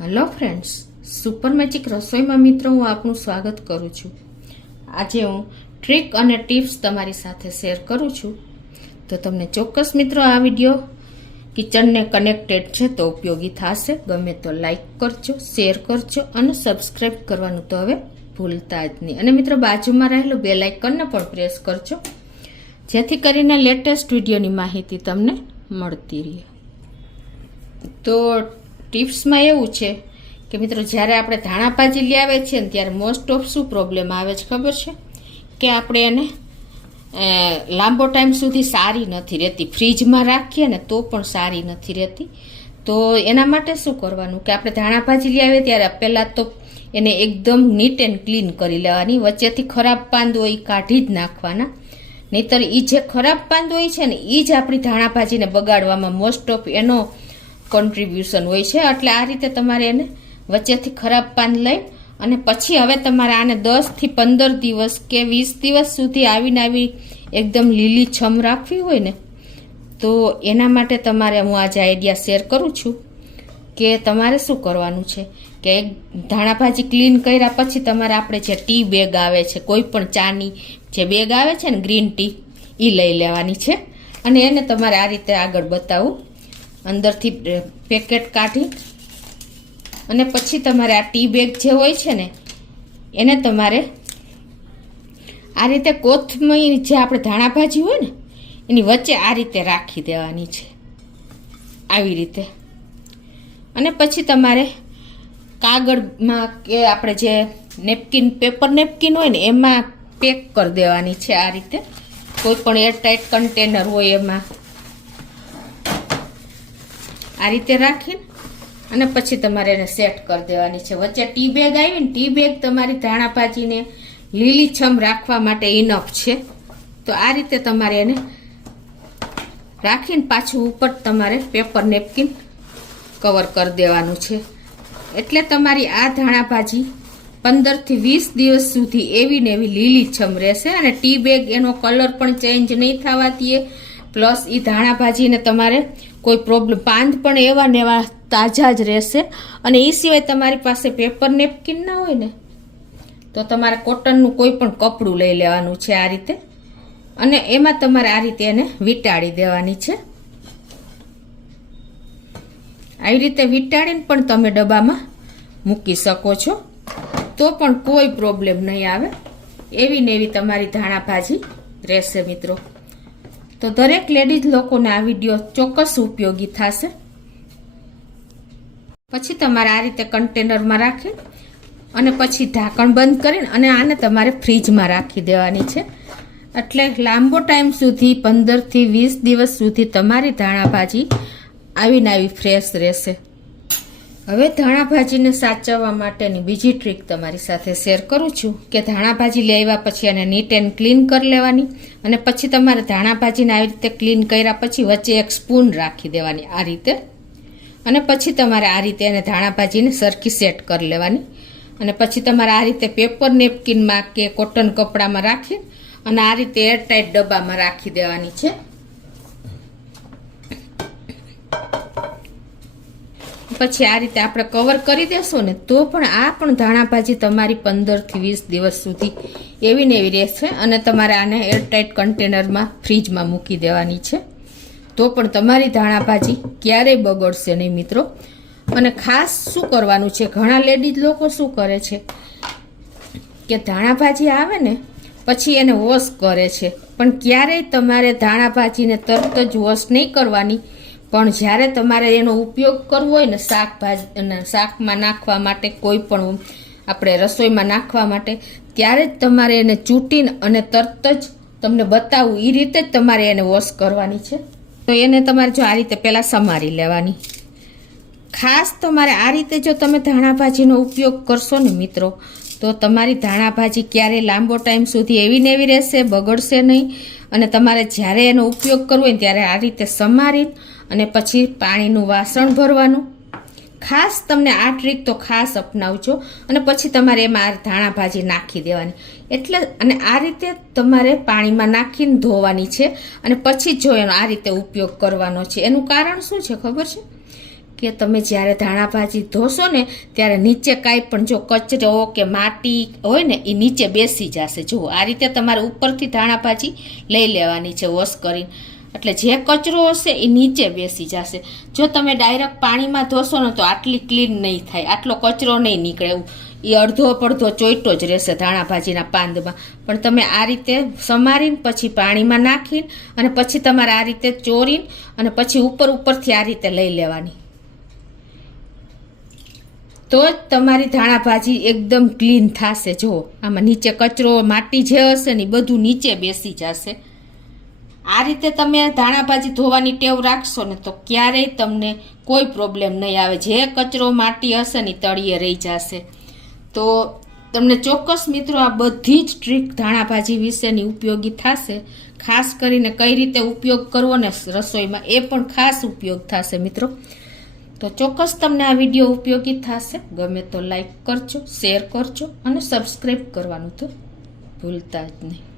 Hello friends, super magic રસોઈમાં મિત્રો હું આપનું સ્વાગત કરું છું। આજે હું ટ્રીક અને ટિપ્સ તમારી સાથે શેર કરું છું। તો તમને ચોક્કસ મિત્રો આ વિડીયો કિચનને કનેક્ટેડ છે તો ઉપયોગી થશે। ગમે તો લાઈક કરજો, શેર કરજો અને સબસ્ક્રાઈબ કરવાનું તો હવે ભૂલતા જ નહીં। અને મિત્રો બાજુમાં રહેલું બેલ આઇકનને પણ પ્રેસ કરજો જેથી કરીને લેટેસ્ટ વિડીયોની માહિતી તમને મળતી રહે। તો ટિપ્સમાં એવું છે કે મિત્રો જ્યારે આપણે ધાણા ભાજી લઈ આવે છે ને ત્યારે મોસ્ટ ઓફ શું પ્રોબ્લેમ આવે છે ખબર છે કે આપણે એને લાંબો ટાઈમ સુધી સારી નથી રહેતી, ફ્રીજમાં રાખીએ ને તો પણ સારી નથી રહેતી। તો એના માટે શું કરવાનું કે આપણે ધાણા ભાજી લઈ આવીએ ત્યારે પહેલાં તો એને એકદમ નીટ એન્ડ ક્લીન કરી લેવાની, વચ્ચેથી ખરાબ પાંદ હોય એ કાઢી જ નાખવાના, નહીંતર એ જે ખરાબ પાંદ હોય છે ને એ જ આપણી ધાણા ભાજીને બગાડવામાં મોસ્ટ ઓફ એનો કોન્ટ્રીબ્યુશન હોય છે। એટલે આ રીતે તમારે એને વચ્ચેથી ખરાબ પાન લઈ અને પછી હવે તમારે આને 10 થી 15 દિવસ કે 20 દિવસ સુધી આવીને આવી એકદમ લીલી છમ રાખવી હોય ને તો એના માટે તમારે હું આજે આઈડિયા શેર કરું છું કે તમારે શું કરવાનું છે કે એક ધાણા ભાજી ક્લીન કર્યા પછી તમારે આપણે જે ટી બેગ આવે છે, કોઈ પણ ચાની જે બેગ આવે છે ને ગ્રીન ટી એ લઈ લેવાની છે અને એને તમારે આ રીતે આગળ બતાવું, અંદરથી પેકેટ કાઢી અને પછી તમારે આ ટી બેગ જે હોય છે ને એને તમારે આ રીતે કોથમીર જે આપણે ધાણા ભાજી હોય ને એની વચ્ચે આ રીતે રાખી દેવાની છે, આવી રીતે। અને પછી તમારે કાગળમાં કે આપણે જે નેપકિન, પેપર નેપકિન હોય ને એમાં પેક કરી દેવાની છે આ રીતે, કોઈ પણ એરટાઇટ કન્ટેનર હોય એમાં આ રીતે રાખીને અને પછી તમારે એને સેટ કરી દેવાની છે। વચ્ચે ટી બેગ આવી ને ટી બેગ તમારી ધાણા ભાજીને લીલીછમ રાખવા માટે ઇનફ છે। તો આ રીતે તમારે એને રાખીને પાછું ઉપર તમારે પેપર નેપકિન કવર કરી દેવાનું છે, એટલે તમારી આ ધાણા ભાજી 15 થી 20 દિવસ સુધી એવી ને એવી લીલીછમ રહેશે અને ટી બેગ એનો કલર પણ ચેન્જ નહીં થવા દે, પ્લસ એ ધાણા ભાજીને તમારે કોઈ પ્રોબ્લેમ, પાંદ પણ એવા ને એવા તાજા જ રહેશે। અને એ સિવાય તમારી પાસે પેપર નેપકિન ના હોય ને તો તમારે કોટનનું કોઈ પણ કપડું લઈ લેવાનું છે આ રીતે અને એમાં તમારે આ રીતે એને વીંટાળી દેવાની છે। આવી રીતે વીંટાળીને પણ તમે ડબ્બામાં મૂકી શકો છો તો પણ કોઈ પ્રોબ્લેમ નહીં આવે, એવી ને એવી તમારી ધાણા ભાજી રહેશે મિત્રો। તો દરેક લેડીઝ લોકોને આ વિડીયો ચોક્કસ ઉપયોગી થશે। પછી તમારે આ રીતે કન્ટેનરમાં રાખી અને પછી ઢાંકણ બંધ કરીને અને આને તમારે ફ્રીજમાં રાખી દેવાની છે, એટલે લાંબો ટાઈમ સુધી 15 થી 20 દિવસ સુધી તમારી ધાણા ભાજી આવીને આવી ફ્રેશ રહેશે। હવે ધાણા ભાજીને સાચવવા માટેની બીજી ટ્રીક તમારી સાથે શેર કરું છું કે ધાણા ભાજી લઈ આવ્યા પછી એને નીટ એન્ડ ક્લીન કરી લેવાની અને પછી તમારે ધાણા ભાજીને આવી રીતે ક્લીન કર્યા પછી વચ્ચે એક સ્પૂન રાખી દેવાની આ રીતે અને પછી તમારે આ રીતે એને ધાણા ભાજીને સરખી સેટ કરી લેવાની અને પછી તમારે આ રીતે પેપર નેપકિનમાં કે કોટન કપડામાં રાખી અને આ રીતે એરટાઇટ ડબ્બામાં રાખી દેવાની છે। પછી આ રીતે આપણે કવર કરી દેશો ને તો પણ આ પણ ધાણા ભાજી તમારી 15 થી 20 દિવસ સુધી એવી ને એવી રહેશે અને તમારે આને એરટાઇટ કન્ટેનરમાં ફ્રીજમાં મૂકી દેવાની છે તો પણ તમારી ધાણા ભાજી ક્યારેય બગડશે નહીં મિત્રો। અને ખાસ શું કરવાનું છે, ઘણા લેડીઝ લોકો શું કરે છે કે ધાણા ભાજી આવે ને પછી એને વોશ કરે છે, પણ ક્યારેય તમારે ધાણા ભાજીને તરત જ વોશ નહીં કરવાની, પણ જ્યારે તમારે એનો ઉપયોગ કરવો હોય ને શાકમાં નાખવા માટે, કોઈ પણ આપણે રસોઈમાં નાખવા માટે, ત્યારે જ તમારે એને ચૂંટીને અને તરત જ તમને બતાવું એ રીતે જ તમારે એને વોશ કરવાની છે। તો એને તમારે જો આ રીતે પહેલાં સમારી લેવાની, ખાસ તમારે આ રીતે જો તમે ધાણા ભાજીનો ઉપયોગ કરશો ને મિત્રો તો તમારી ધાણા ભાજી ક્યારેય લાંબો ટાઈમ સુધી એવી ને એવી રહેશે, બગડશે નહીં અને તમારે જ્યારે એનો ઉપયોગ કરવો હોય ત્યારે આ રીતે સમારી અને પછી પાણીનું વાસણ ભરવાનું। ખાસ તમને આ ટ્રીક તો ખાસ અપનાવજો અને પછી તમારે એમાં ધાણા ભાજી નાખી દેવાની, એટલે અને આ રીતે તમારે પાણીમાં નાખીને ધોવાની છે અને પછી જો એનો આ રીતે ઉપયોગ કરવાનો છે। એનું કારણ શું છે ખબર છે કે તમે જ્યારે ધાણા ભાજી ધોશો ને ત્યારે નીચે કાંઈ પણ જો કચરો કે માટી હોય ને એ નીચે બેસી જશે. જુઓ આ રીતે તમારે ઉપરથી ધાણા ભાજી લઈ લેવાની છે વોશ કરીને, એટલે જે કચરો હશે એ નીચે બેસી જશે. જો તમે ડાયરેક્ટ પાણીમાં ધોશો ને તો આટલી ક્લીન નહીં થાય, આટલો કચરો નહીં નીકળે, એ અડધો પડધો ચોઈટો જ રહેશે ધાણા ભાજીના પાંદમાં. પણ તમે આ રીતે સમારીને પછી પાણીમાં નાખીને અને પછી તમારે આ રીતે ચોરીને અને પછી ઉપરથી આ રીતે લઈ લેવાની, તો જ તમારી ધાણા ભાજી એકદમ ક્લીન થશે. જુઓ આમાં નીચે કચરો માટી જે હશે ને એ બધું નીચે બેસી જશે. આ રીતે તમે ધાણા ભાજી ધોવાની ટેવ રાખશો ને તો ક્યારેય તમને કોઈ પ્રોબ્લેમ નહીં આવે. જે કચરો માટી હશે ને તળિયે રહી જશે. તો તમને ચોક્કસ મિત્રો આ બધી જ ટ્રીક ધાણા ભાજી વિશેની ઉપયોગી થશે. ખાસ કરીને કઈ રીતે ઉપયોગ કરવો ને રસોઈમાં એ પણ ખાસ ઉપયોગ થશે મિત્રો. તો ચોક્કસ તમને આ વિડીયો ઉપયોગી થશે. ગમે તો લાઈક કરજો, શેર કરજો અને સબસ્ક્રાઈબ કરવાનું તો ભૂલતા જ નહીં.